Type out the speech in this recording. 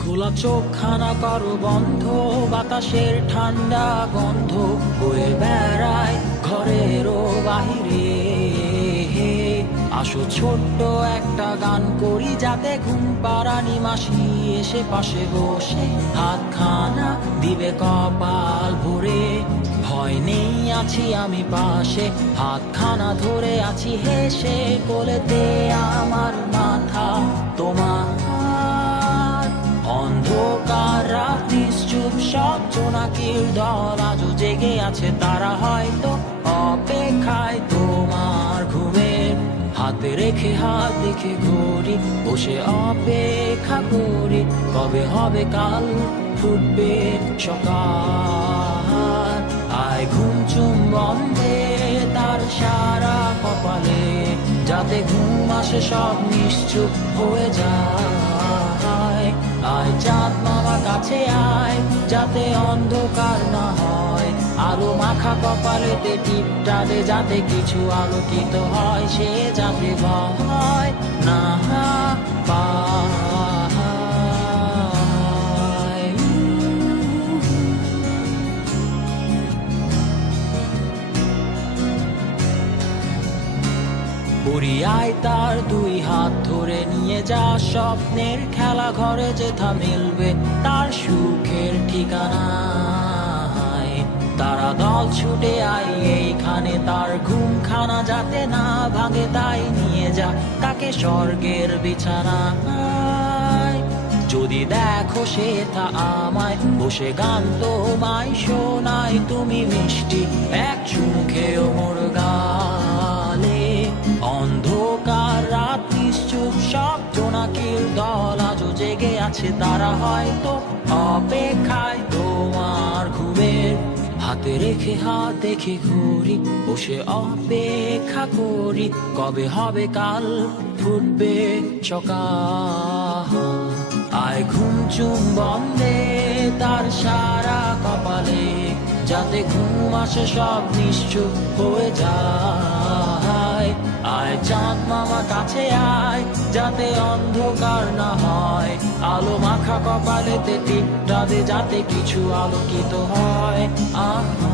খোলা চোখখানা করো বন্ধ, বাতাসের ঠান্ডা গন্ধ বয়ে বেড়ায় ঘরেরও বাহিরে। আসো ছোট্ট একটা গান করি, যাতে ঘুম পাড়ানি মাসি এসে পাশে বসে হাতখানা দিবে কপাল ভরে। ভয় নেই, আছি আমি পাশে, হাতখানা ধরে আছি হেসে, কোলেতে আমার মাথা তোমার। অন্ধকার রাত্রি চুপ, সব জোনাকির দল আজও জেগে আছে, তারা হয়তো অপেক্ষায় তোমার ঘুমের। হাতে রেখে হাত দেখে ঘড়ি, বসে অপেক্ষা করি, কবে হবে কাল, ফুটবে সকাল। আয় ঘুম চুম বন্ধে তার সারা কপালে, যাতে ঘুম আসে সব নিশ্চুপ হয়ে যায়। আয় চাঁদ মামা কাছে আয়, যাতে অন্ধকার না হয়, আলো মাখা কপালেতে টিপটা দে, যাতে কিছু আলোকিত হয়, সে যাতে ভয় না পায়। পরিয়ায় তার দুই হাত ধরে নিয়ে যা, স্বপ্নের খেলা ঘরে যেথা মিলবে তার সুখের ঠিকানায়। তারা দল ছুটে আই এইখানে, তার ঘুমখানা যাতে না ভাঙে, তাই নিয়ে যা তাকে স্বর্গের বিছানায়। যদি দেখো সে তা আমায় বসে গান তোমায় শোনায়, তুমি মিষ্টি এক চুমু খেয়েও মোর গালে। অন্ধকার রাত্রি চুপ, সব জোনাকির দল আজও জেগে আছে, তারা হয়তো অপেক্ষায় তোমার ঘুমের। হাতে রেখে হাত দেখে ঘুরি, বসে অপেক্ষা করি, কবে হবে কাল, ফুটবে সকাল। আয় ঘুম চুম বন্ধে তার সারা কপালে, যাতে ঘুম আসে সব নিশ্চুপ হয়ে যায়। আয় চাঁদ মামা কাছে আয়, যাতে অন্ধকার না হয়, আলো মাখা কপালেতে টিপটা দে, যাতে কিছু আলোকিত হয়। আহা